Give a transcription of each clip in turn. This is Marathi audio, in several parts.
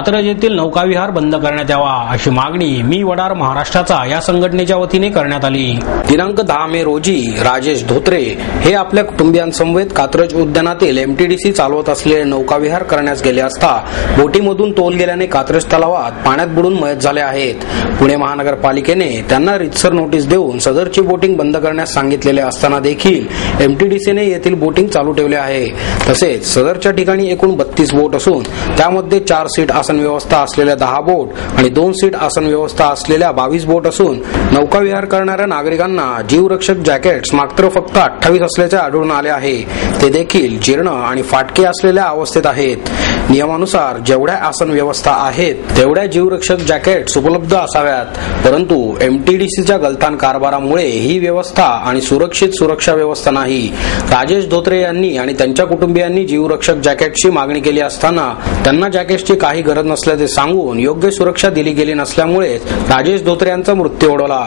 कात्रज येथील नौकाविहार बंद करण्यात यावा अशी मागणी मी वडार महाराष्ट्राचा या संघटनेच्या वतीने करण्यात आली। दिनांक 10 मे रोजी राजेश धोत्रे हे आपल्या कुटुंबियांसमवेत कात्रज उद्यानातील एमटीडीसी चालवत असलेले नौकाविहार करण्यास गेले असता बोटीमधून तोल गेल्याने कात्रज तलावात पाण्यात बुडून मयत झाले आहेत। पुणे महानगरपालिकेने त्यांना रितसर नोटीस देऊन सदरची बोटिंग बंद करण्यास सांगितलेले असताना देखील एमटीडीसीने येथील बोटिंग चालू ठेवले आहे। तसेच सदरच्या ठिकाणी एकूण 32 बोट असून त्यामध्ये 4 सीट आसन व्यवस्था असलेल्या 10 बोट आणि 2 सीट आसन व्यवस्था असलेल्या 22 बोट असून नौकाविहार करणाऱ्या नागरिकांना जीवरक्षक जॅकेट्स मात्र फक्त 28 असल्याचे आढळून आले आहे। ते देखील जीर्ण आणि फाटके असलेल्या अवस्थेत आहेत। नियमानुसार जेवढ्या आसन व्यवस्था आहेत तेवढ्या जीवरक्षक जॅकेट्स उपलब्ध असाव्यात, परंतु एमटीडीसीच्या गलथान कारभारामुळे ही व्यवस्था आणि सुरक्षित सुरक्षा व्यवस्था नाही। राजेश धोत्रे यांनी आणि त्यांच्या कुटुंबियांनी जीवरक्षक जॅकेटची मागणी केली असताना त्यांना जॅकेटची काही गरज नसल्याचे सांगून योग्य सुरक्षा दिली गेली नसल्यामुळे राजेश धोत्रे यांचा मृत्यू ओढवला।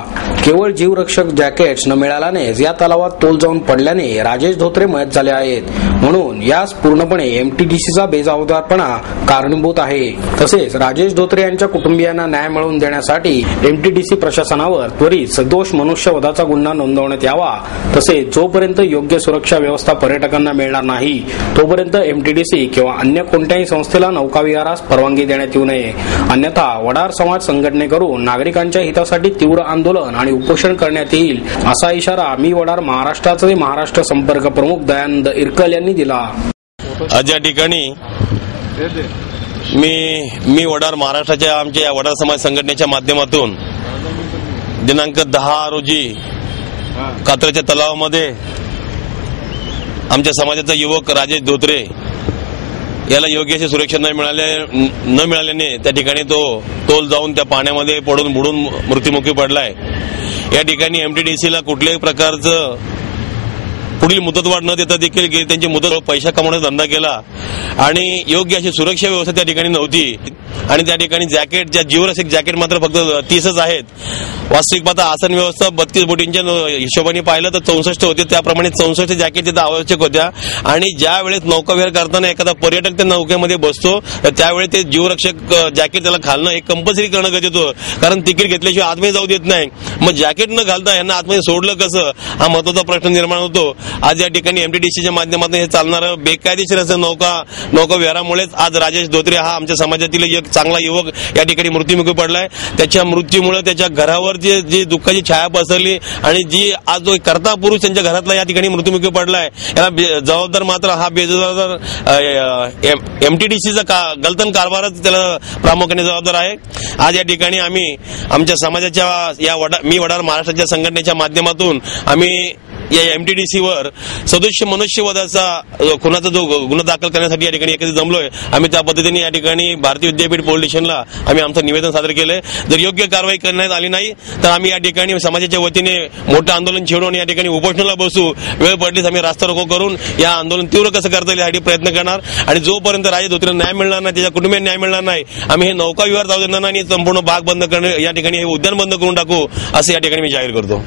केवळ जीवरक्षक जॅकेट्स न मिळाल्यानेच या तलावात तोल जाऊन पडल्याने राजेश धोत्रे मयत झाले आहेत। म्हणून यास पूर्णपणे एमटीडीसीचा बेजबाबदारपणा कारणीभूत आहे। तसेच राजेश धोत्रे यांच्या कुटुंबियांना न्याय मिळवून देण्यासाठी एमटीडीसी प्रशासनावर त्वरित सदोष मनुष्यवधाचा गुन्हा नोंदवण्यात यावा। तसेच जोपर्यंत योग्य सुरक्षा व्यवस्था पर्यटकांना मिळणार नाही तोपर्यंत एमटीडीसी किंवा अन्य कोणत्याही संस्थेला नौकाविहारास परवानगी देण्यात येऊ नये, अन्यथा वडार समाज संघटनेकडून नागरिकांच्या हितासाठी तीव्र आंदोलन आणि उपोषण करण्यात येईल असा इशारा मी वडार महाराष्ट्राचे महाराष्ट्र संपर्क प्रमुख दयानंद इरकल यांनी दिला। आज या ठिकाणी मी वडार महाराष्ट्राच्या आमच्या वडार समाज संघटनेच्या माध्यमातून दिनांक 10 रोजी कात्रजच्या तलावामध्ये आमच्या समाजाचा युवक राजेश धोत्रे याला योग्य अशी सुरक्षा न मिळाल्याने त्या ठिकाणी तो तोल जाऊन त्या पाण्यामध्ये पडून बुडून मृत्युमुखी पडलाय। या ठिकाणी एमटीडीसीला कुठल्याही प्रकारचं पुढील मुदतवाढ न देता देखील त्यांची मुदत पैसा कमवण्याचा धंदा केला आणि योग्य अशी सुरक्षा व्यवस्था त्या ठिकाणी नव्हती आणि त्या ठिकाणी जॅकेट ज्या जीवरक्षक जॅकेट मात्र फक्त 30च आहेत। वास्तविक पाहता आसन व्यवस्था 32 बोटींच्या हिशोबाने पाहिलं तर 64 होते, त्याप्रमाणे 64 जॅकेट तिथे आवश्यक होत्या आणि ज्या वेळेस नौकाविहार करताना एखादा पर्यटक त्या नौकेमध्ये बसतो तर त्यावेळी ते जीवरक्षक जॅकेट त्याला घालणं एक कंपल्सरी करणं गरजेचं होतं, कारण तिकीट घेतल्याशिवाय आतमध्ये जाऊ देत नाही। मग जॅकेट न घालता यांना आतमध्ये सोडलं कसं हा महत्वाचा प्रश्न निर्माण होतो। आज या ठिकाणी एमटीडीसीच्या माध्यमातून हे चालणारं बेकायदेशीर असं नौकाविहारामुळेच आज राजेश धोत्रे हा आमच्या समाजातील एक चांगला युवक या ठिकाणी मृत्युमुखी पडलाय। त्याच्या मृत्यूमुळे त्याच्या घरावर जी दुःखाची छाया पसरली आणि जी आज जो कर्ता पुरुष त्यांच्या घरातला या ठिकाणी मृत्युमुखी पडलाय याला जबाबदार मात्र हा बेजबाबदार एमटीडीसीचा गलथान कारभारच त्याला प्रामुख्याने जबाबदार आहे। आज या ठिकाणी आम्ही आमच्या समाजाच्या मी वडार महाराष्ट्राच्या संघटनेच्या माध्यमातून आम्ही या एमटीडीसीवर सदस्य मनुष्यवधाचा खुनाचा जो गुन्हा दाखल करण्यासाठी या ठिकाणी एकत्रित जमलोय। आम्ही त्या पद्धतीने या ठिकाणी भारतीय विद्यापीठ पोलीस स्टेशनला आम्ही आमचं निवेदन सादर केलंय। जर योग्य कारवाई करण्यात आली नाही तर आम्ही या ठिकाणी समाजाच्या वतीने मोठं आंदोलन छेडून या ठिकाणी उपोषणाला बसू। वेळ पडलीच आम्ही रास्ता रोको करून या आंदोलन तीव्र कसं करता येईल यासाठी प्रयत्न करणार आणि जोपर्यंत राजेश धोत्रेला न्याय मिळणार नाही, त्याच्या कुटुंबियांना न्याय मिळणार नाही, आम्ही हे नौकाविहार जाऊ देणार नाही आणि संपूर्ण बाग बंद करणे या ठिकाणी हे उद्यान बंद करून टाकू असं या ठिकाणी मी जाहीर करतो।